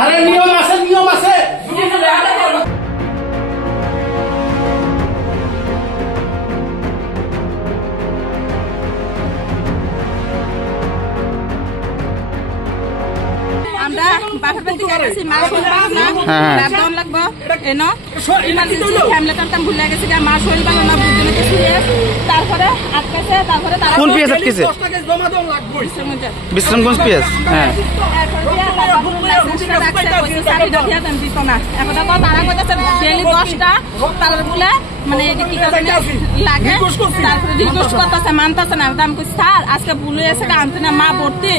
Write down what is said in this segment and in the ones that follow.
আরে নিয়ম আছে, নিয়ম আছে। আমরা বাপের বাড়ি থেকে আসছি মা শরীর ভালো না লকডাউন লাগবো এনো ইমার্জেন্সি ফ্যামিলি কারতাম ভুলে গেছি মা শরীর ভালো না বুঝতে কিছু তারপরে আটকাছে তারপরে তারা কোন পিএস আটকেছে বিশ্রামগঞ্জ পিএস হ্যাঁ তারা কইতাছে ডেইলি 10টা তারপরে বলে মানে কি লাগে তারপরে রিকোয়েস্ট করতেছে মানতেছে না আমি কই স্যার আজকে ভুলে এসে আনতে না মা ভর্তি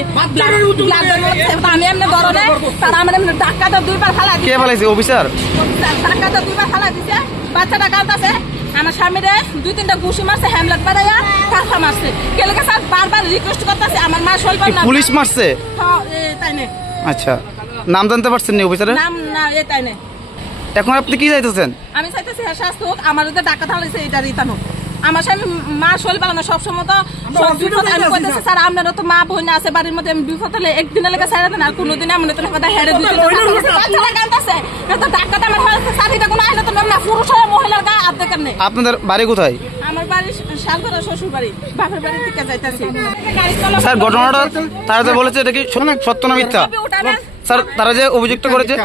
আমি এমনি ধরনে তারা আমার এমনি ডাক্তারটা 2বার ফালা কে ফেলাইছে অফিসার ডাক্তারটা 2বার ফালা দিছে বাচ্চাটা কাঁদতেছে আমার স্বামীরে 2-3টা ঘুষি মারছে হ্যামলেট বাড়াইয়া কাঁথা মারছে কেলেকে স্যার বারবার রিকোয়েস্ট করতেছে আমার মা শরীর না পুলিশ মারছে হ্যাঁ তাই না আচ্ছা নাম জানতে পারছেন না অফিসারের নাম না তাই না এখন আপনি কি চাইতেছেন আমি চাইতেছি শাস্তি হোক আমার যদি টাকা থাকলে এটা রিটার্ন হোক আমার স্বামী মা শরীর ভালো না সবসময় তো আমি কইতেছি স্যার আপনারও তো মা বোন আছে বাড়ির মধ্যে আমি বিপদ হলে একদিনের লেগে ছাড়া দেন আর কোনোদিন এমন তো কথা হেরে দিতে বাচ্চারা কাঁদতেছে তো ডাক্তারটা আমার হয়েছে স্যার এটা কোনো আইলে তো না পুরুষ হয় মহিলার গা আর দেখেন নেই আপনাদের বাড়ি কোথায় আমার বাড়ি শালগড়া শ্বশুর বাড়ি বাপের বাড়ি থেকে যাইতেছি স্যার ঘটনাটা তারা যে বলেছে এটা কি সত্য না মিথ্যা স্যার তারা যে অভিযুক্ত করেছে